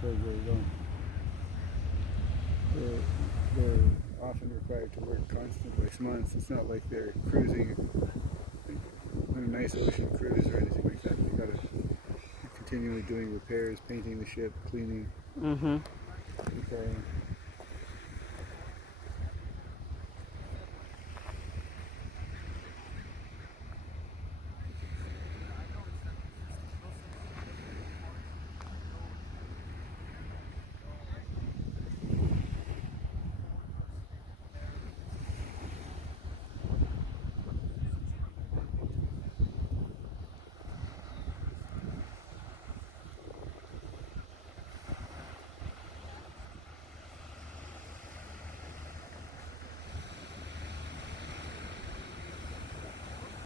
so they're often required to work constantly 6 months. It's not like they're cruising on a nice ocean cruise or anything like that. They gotta continually doing repairs, painting the ship, cleaning, Mm-hmm. repairing.